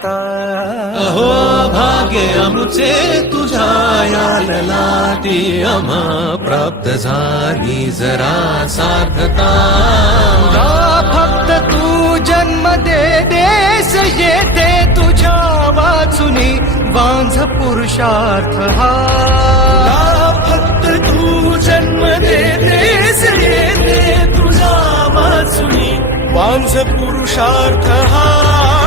अहो भाग्य आमचे तुझ्या या ललाटी आम्हा प्राप्त झाली जरा सार्थता फक्त तू जन्म दे देस येते तुझ्या वाचुनी वांझ पुरुषार्थ हा फक्त तू जन्म दे देस येते तुझा वाचुनी वांझ पुरुषार्थ हा